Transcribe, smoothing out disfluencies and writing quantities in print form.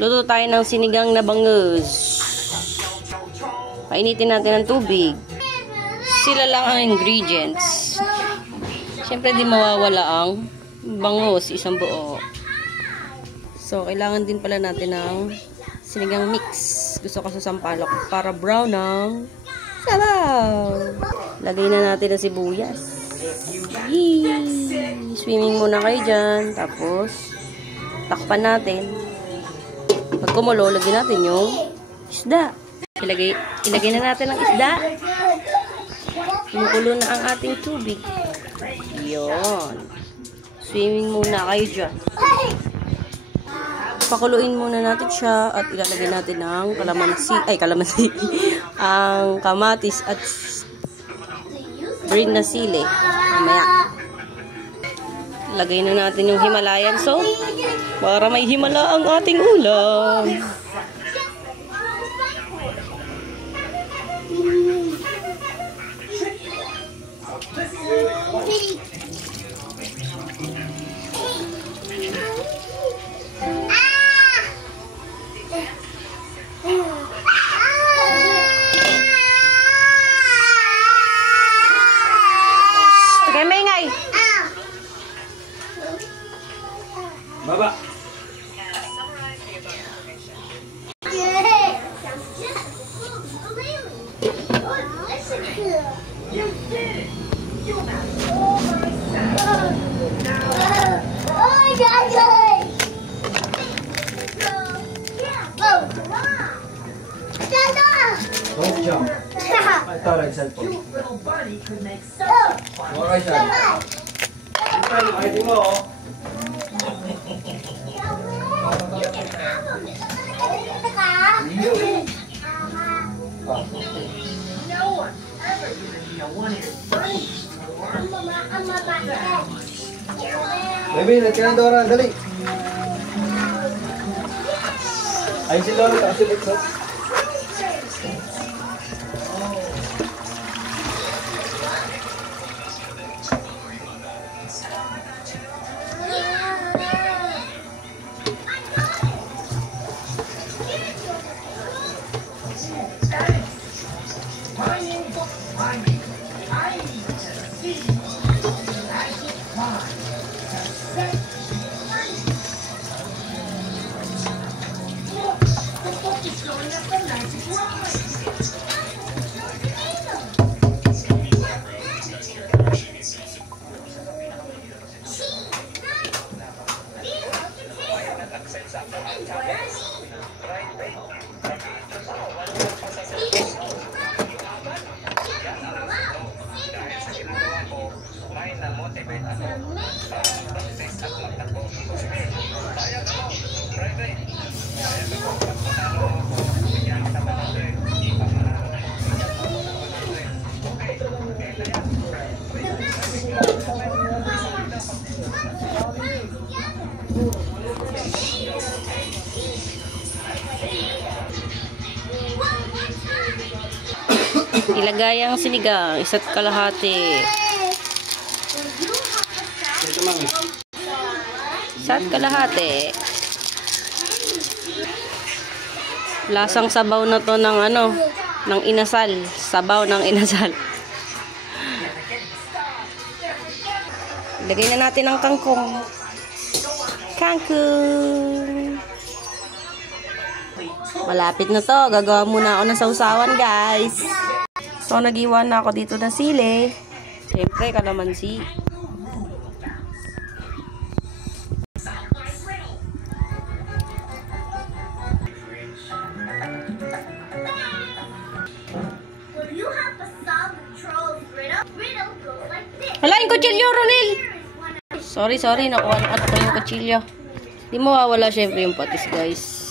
Luto tayo ng sinigang na bangus. Painitin natin ng tubig. Sila lang ang ingredients. Siyempre di mawawala ang bangus, isang buo. So, kailangan din pala natin ng sinigang mix. Gusto ko sa sampalok para brown ng sabaw. Lagay na natin ang sibuyas. Yee! Swimming muna kayo dyan. Tapos, takpan natin. Pag kumulo, lagyan natin yung isda. Ilagay na natin ang isda. Kumukulo na ang ating tubig. Yun. Swimming muna kayo dyan. Pakuluin muna natin siya at ilalagay natin ng kalamansi, ang kamatis at green na sili. Mamaya. Lagay na natin yung Himalayan salt para may himala ang ating ulam. Baba. Don't jump. I thought I said so. Alright, I know. Baby, nagkailan Dora, dali. Ayun si Dora, kasi ito. Ilagay ang sinigang, isa't kalahati. Isa't kalahati. Lasang sabaw na to ng ng inasal. Sabaw ng inasal. Ilagay na natin ang kangkong. Kangkong. Malapit na to. Gagawa muna ako ng sausawan, guys. So, nag-iwan na ako dito ng sili. Siyempre, kalamansi. Hala, yung kutsilyo, Ronil! Sorry. Nakuha ko yung kutsilyo. Di mawawala, syempre, yung patis, guys.